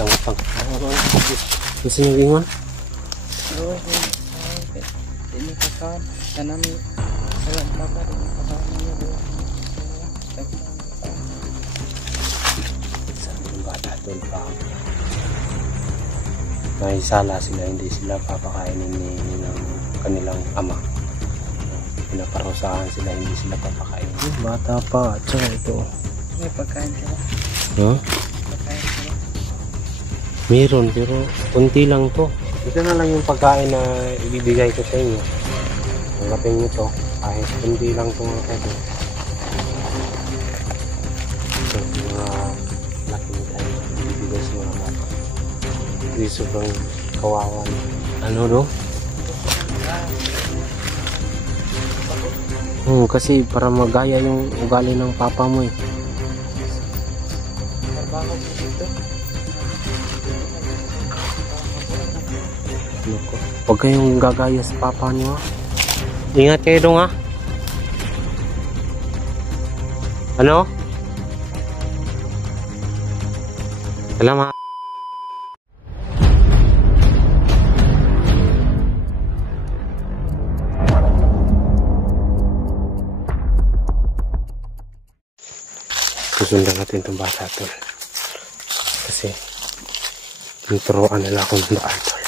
Langat pang. Gusto niyo gingon? Oo, ini kakan kanami salam papa ini kakan niya doon. Sabi ng bata doon pa. May sala sila, hindi sila papakainin ng kanilang ama. Pinaparusahan sila, hindi sila papakainin. Bata pa, tsaka ito. May pagkain ka ba? Huh? Pagkain ka ba? Meron, pero kunti lang to. Ito na lang yung pagkain na ibibigay ko sa inyo. Tanggapin nyo to. Kahit kunti lang to mga kayo. Ito, mga laking tayo. Ibibigay sa mga bata. Hindi sobrang kawawan. Ano do? Kasi para magaya yung ugali ng papa mo eh. Trabaho ko dito. Huwag kayong gagaya sa papa nyo ha. Ingat kayo dong ha. Ano? Salamat. Susundan natin itong bata tol. Kasi turuan nila akong daan tol.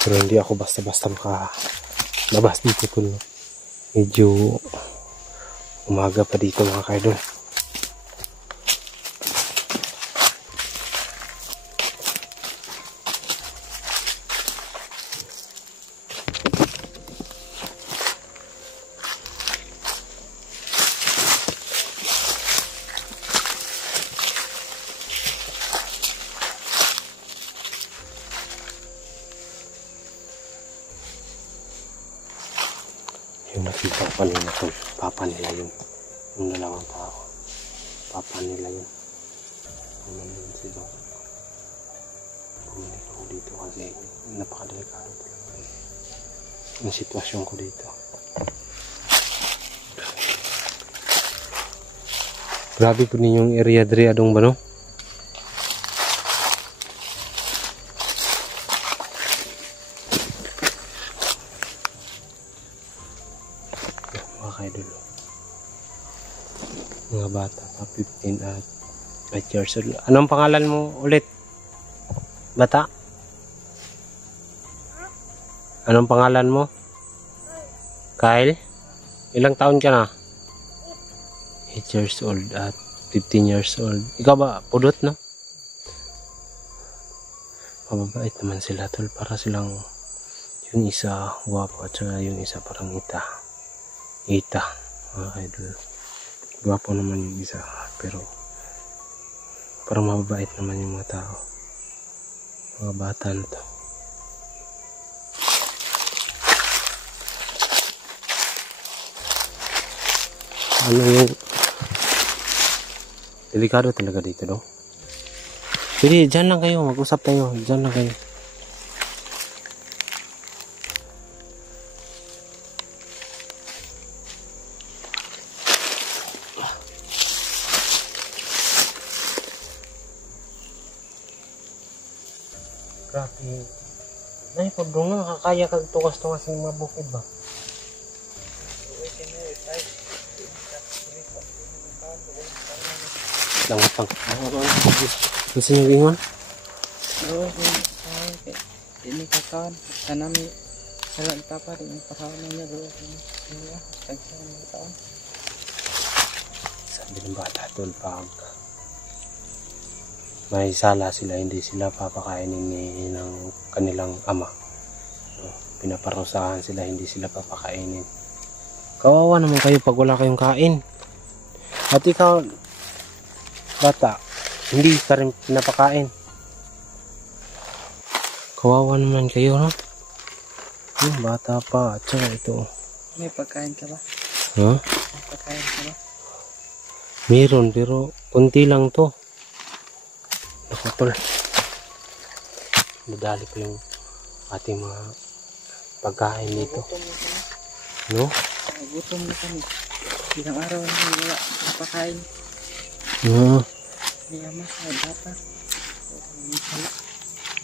Pero hindi ako basta-basta makalabas dito tol. Medyo umaga pa dito mga kaidol. Yung nakita ko kanina tol, papa nila yun. Yung dalawang tao, papa nila yun. Nandun sila. Bumalik ako dito kasi napakadelikado talaga yung sitwasyon ko dito. Grabe po ninyong area dre adong ba no? Mga bata pa 15 at 8 years old. Anong pangalan mo ulit? Bata? Anong pangalan mo? Kyle? Ilang taon ka na? 8 years old at 15 years old. Ikaw ba? Pudot no? Mababait naman sila tol. Para silang yung isa guwapo at saka yung isa parang ita. Mga idol. Gwapo naman yung isa, pero parang mababait naman yung mga tao, mga bata na to. Ano yung delikado talaga dito no? Jadi dyan lang kayo, mag-usap tayo, dyan lang kayo. Grabe. Nay, pag doon nga, kakaya kag tukas-tukas ng mga bukid ba? Langat pang. Gusto niyo gingon? Oo, ini kakan kanami salam papa ini kakan niya doon. Sabi ng bata tol, pag may sala sila, hindi sila papakainin ng kanilang ama. Pinaparusahan sila, hindi sila papakainin. Kawawa naman kayo pag wala kayong kain. At ikaw, bata, hindi ka rin pinapakain. Kawawa naman kayo, no? Bata pa, at saka ito. May pagkain ka ba? Huh? May pagkain ka ba? Meron, pero kunti lang to. Nakapal. Nadali pa yung ating mga pagkain dito. No? Gutom na kami. Ilang araw na wala pagkain. No. May ama, may bata.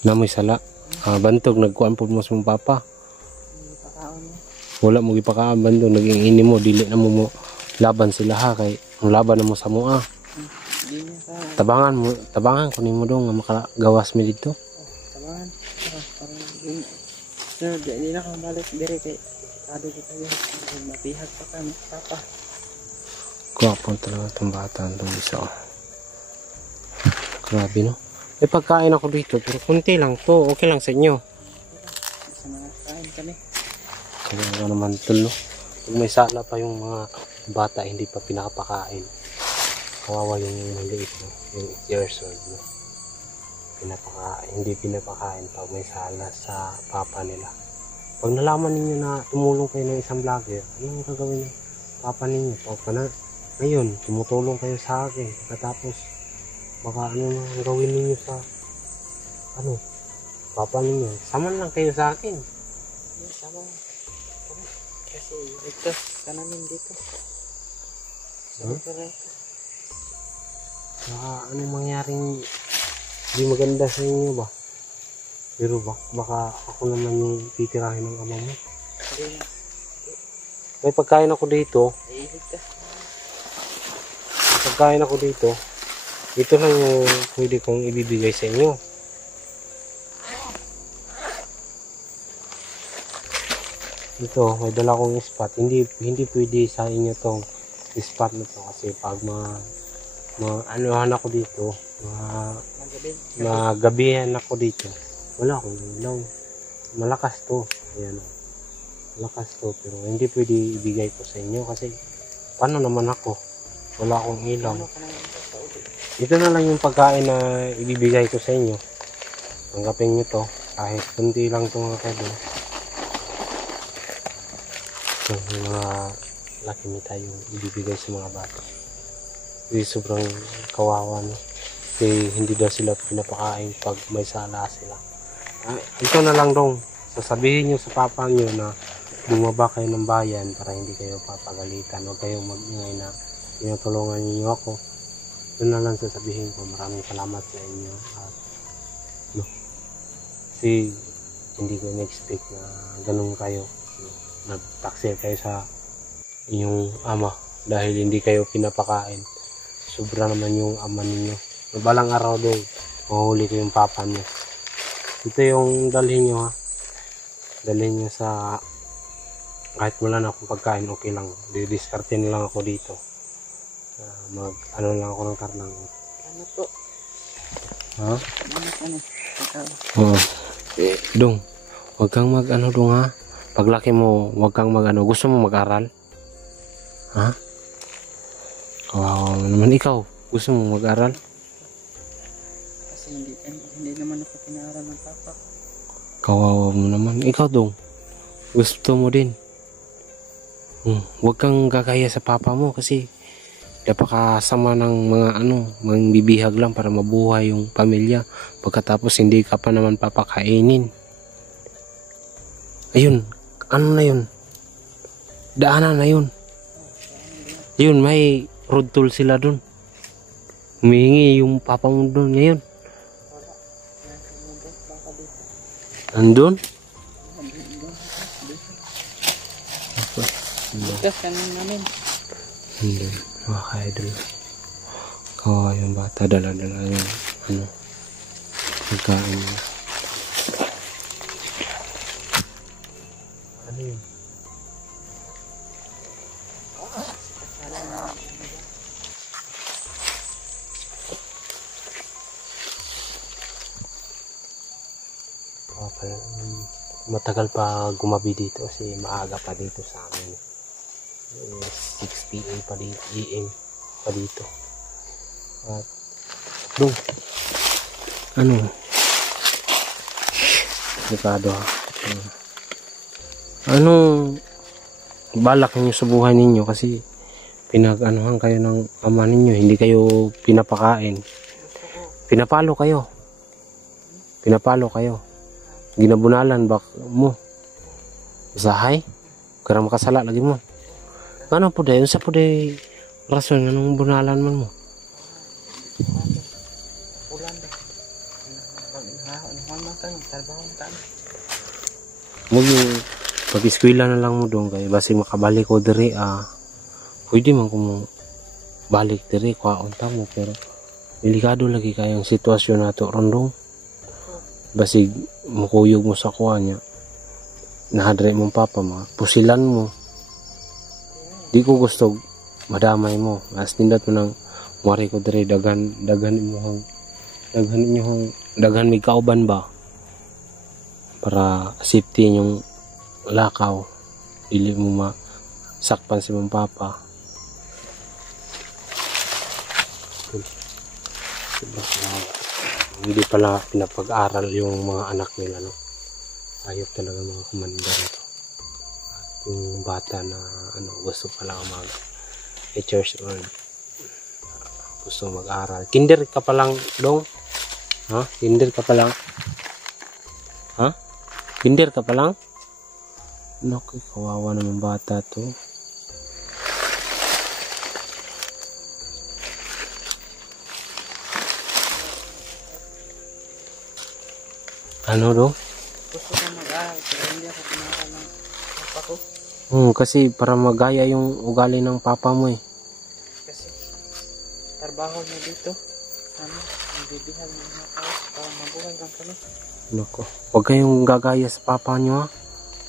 Namoy sala. Bantog nagkuan pud mo sa mong papa. Hindi pa kaon mo. Wala mo gipakaon bantog naging ini mo dili na mo laban sila ha kay ang laban na mo sa mua. Hindi niya sa... Tabangan kunin mo dong nga makagawas mi dito. Tabangan. Parang hindi. So, hindi na kang balik dire kay kado kita yun. Mapihag pa kami. Papa. Kuwapon talaga itong bata itong isa. Grabe no. May pagkain ako dito pero kunti lang to. Okay lang sa inyo. Sa mga kain kami. Kaya nga naman tol no. Pag may sala pa yung mga bata hindi pa pinakapakain. Kawawa yung maliit no. Yung 8 years old no. Hindi pinapakain pag may sala sa papa nila. Pag nalaman ninyo na tumulong kayo ng isang vlogger, anong gagawin ng papa ninyo? Ngayon, tumutulong kayo sa akin. Katapos, baka ano nang gawin ninyo sa papa ninyo. Saman lang kayo sa akin. Hindi, sama. Kasi ito, kanamin dito. Huh? Sabi ito. Baka anong mangyaring di maganda sa inyo ba? Pero baka ako naman yung titirahin ng ama mo. Hindi na. May pagkain ako dito. Iligtas. May pagkain ako dito. Ito lang yung pwede kong ibibigay sa inyo. Ito, may dala kong spot. Hindi pwede sa inyo tong spot na to kasi pag anuhan ako dito, magabihan ako dito. Wala akong ilaw. Malakas to. Ayan. Malakas to pero hindi pwede ibigay ko sa inyo kasi paano naman ako? Wala akong ilaw. Ito na lang yung pagkain na ibibigay ko sa inyo. Tanggapin nyo to. Kahit kunti lang ito mga kadol. So, yung mga laki nita yung ibibigay sa mga bata. Kasi sobrang kawawa no. Kasi hindi daw sila pinapakain pag may sala sila. Ito na lang dong. Sasabihin nyo sa papa nyo na bumaba kayo ng bayan para hindi kayo papagalitan. Huwag kayong mag-ingay na tinutulungan niyo ako. Ito na lang sasabihin ko. Maraming salamat sa inyo. At, kasi hindi ko na-expect na ganun kayo. Nagtaksir kayo sa inyong ama dahil hindi kayo pinapakain. Sobra naman yung ama ninyo. Balang araw dong, mahuli ko yung papa niyo. Ito yung dalhin nyo ha. Dalhin nyo sa kahit wala na akong pagkain, okay lang. Didiscarte na lang ako dito. Ano lang ako ng karnang. Ano po? Ha? Ano? Oo. Dong, huwag kang mag-ano dong ha. Paglaki mo, huwag kang mag-ano. Gusto mo mag-aral? Ha? Kawawa naman ikaw. Gusto mo mag-aral? Kasi hindi naman ako pinaaral ng papa. Kawawa mo naman. Ikaw dong. Gusto mo din. Huwag kang gagaya sa papa mo kasi napakasama ng mga mga bibihag lang para mabuhay yung pamilya. Pagkatapos hindi ka pa naman papakainin. Ayun. Ano na yun? Daanan na yun. Yun, may road toll sila dun. Humihingi yung papa mo dun ngayon. Andun? Ligtas kanin namin. Andun, mga ka-idol. Kawawa yung bata, dala-dala yung pagkain niya. Ano yun? Matagal pa gumabi dito kasi maaga pa dito sa amin. 6 PM pa dito, AM pa dito. At dong, delikado ha. Balak niyo sa buhay ninyo kasi pinag-anuhan kayo ng ama ninyo, hindi kayo pinapakain. Pinapalo kayo. Ginabunalan bak mo. Usahay. Kaya makasala lagi mo. Ano po dayon sa po day rason anong bunalan man mo? Mo yung pag-eskwela na lang mo dong kay basi makabalik ko diri pwede man ko mo balik diri kuha unta mo pero delikado lagi kayong sitwasyon nato rondong basi mukuyog mo sa kuha niya nahadre mong papa pusilan mo di ko gusto madamay mo as nindot mo nang wari ko diri daghan may kauban ba para safety yung lakaw dili mo masakpan si mong papa. Hindi pala pinapag-aral yung mga anak nila, no? Ayop talaga mga komandar ito. Yung bata na gusto pala mag-teachers or gusto mag-aral. Kinder ka pa lang, dong? Ha? Kinder ka pa lang? Ha? Kinder ka pa lang? Naku, kawawa naman bata to. Ano do? Gusto ko mag-aral pero hindi ako pinaka ng papa ko. Kasi para magaya yung ugali ng papa mo eh. Kasi trabaho niya dito. Nagbibihal ng mga tao para mabuhay lang kami. Nako, huwag kayong gagaya sa papa nyo ha.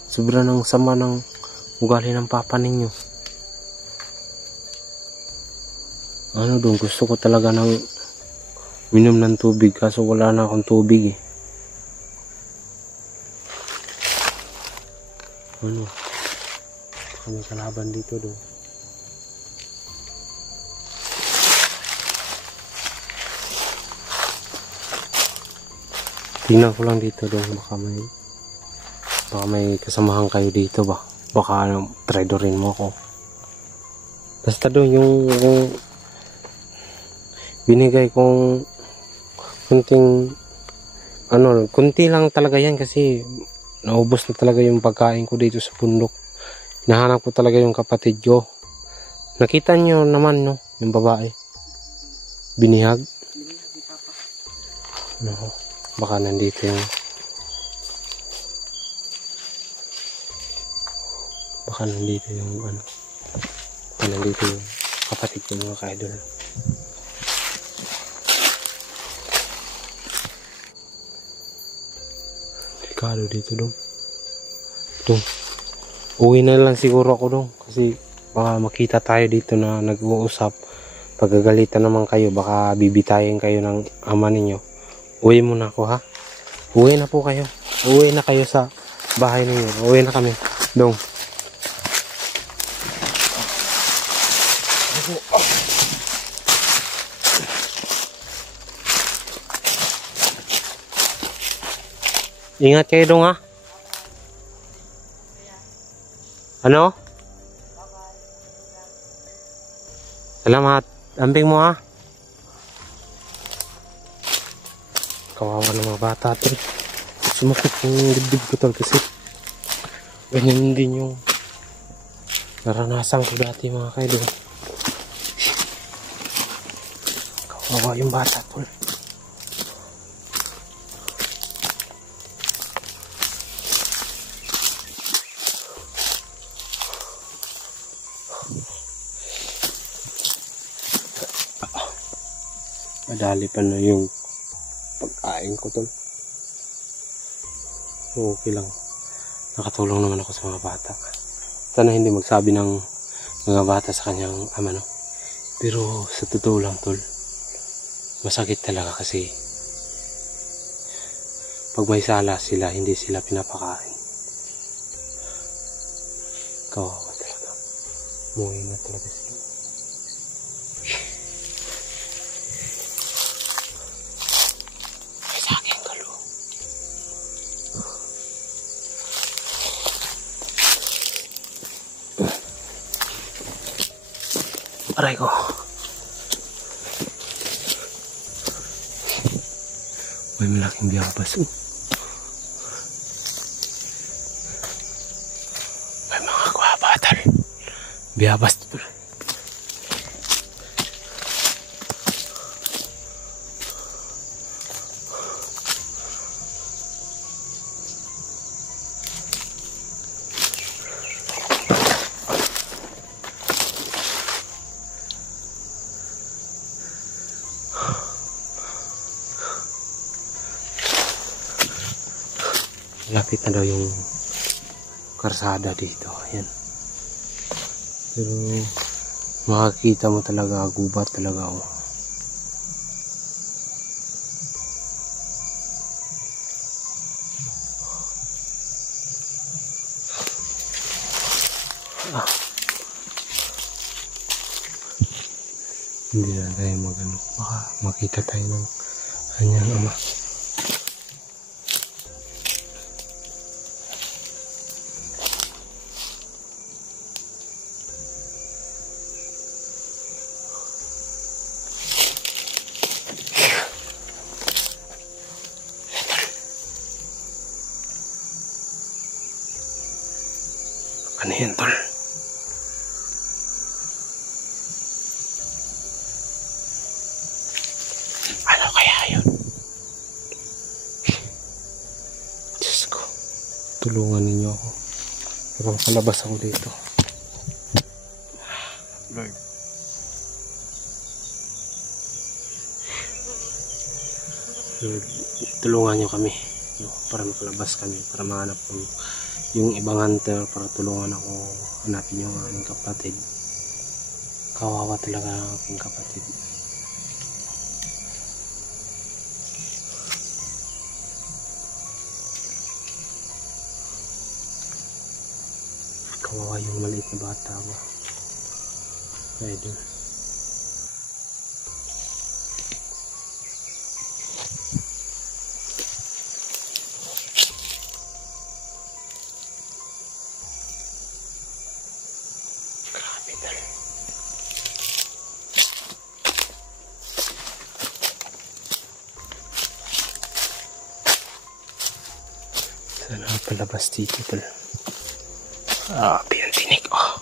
Sobra ng sama ng ugali ng papa ninyo. Ano dong, gusto ko talaga ng minom ng tubig kaso wala na akong tubig eh. Ano? Kami kalaban dito dong. Tingnan ko lang dito dong, baka may kasamahan kayo dito ba? Baka tradorin mo ako. Basta doon yung binigay kong kunti lang talaga yan kasi naubos na talaga yung pagkain ko dito sa bundok. Hinahanap ko talaga yung kapatid ko. Nakita nyo naman no, yung babae. Binihag. Binihag ni papa. No, baka nandito yung nandito yung kapatid ko mga ka-idol. Delikado dito dong. Uwi na lang siguro ako dong kasi baka makita tayo dito na nag-uusap. Pagagalitan naman kayo baka bibitayin kayo ng ama ninyo. Uwi muna ako ha. Uwi na po kayo. Uwi na kayo sa bahay ninyo. Uwi na kami dong. Ingat kayo dong ha. Ano? Salamat. Ambing mo ha. Kawawa ng mga bata to. Sumakit yung dibdib ko tol kasi ganyan din yung naranasan ko dati mga kaidol. Kawawa yung bata tol. Madali pa na yung pagkain ko tol. Okay lang. Nakatulong naman ako sa mga bata. Sana hindi magsabi ng mga bata sa kanyang ama no. Pero sa totoo lang tol, masakit talaga kasi pag may sala sila, hindi sila pinapakain. Kawawa talaga. Muwi na talaga sila. Aray ko. May malaking biyabas. May mga kwabatal. Biyabas dito. Lapit na daw yung karsada dito. Ayan. Pero makikita mo talaga, gubat talaga oh. Hindi na tayo magano, baka makita tayo ng kanyang ama. Ano yan, tol? Ano kaya yun? Diyos ko, tulungan ninyo ako. Baka makalabas ako dito. Lord. Lord, tulungan nyo kami. Para makalabas kami. Para mahanap ko yung ibang hunter. Para tulungan ako hanapin yung aking kapatid. Kawawa talaga ang aking kapatid. Kawawa yung maliit na bata ba. Idol. Grabe dal. Sana palabas dito tol. Ah, pinantinig oh.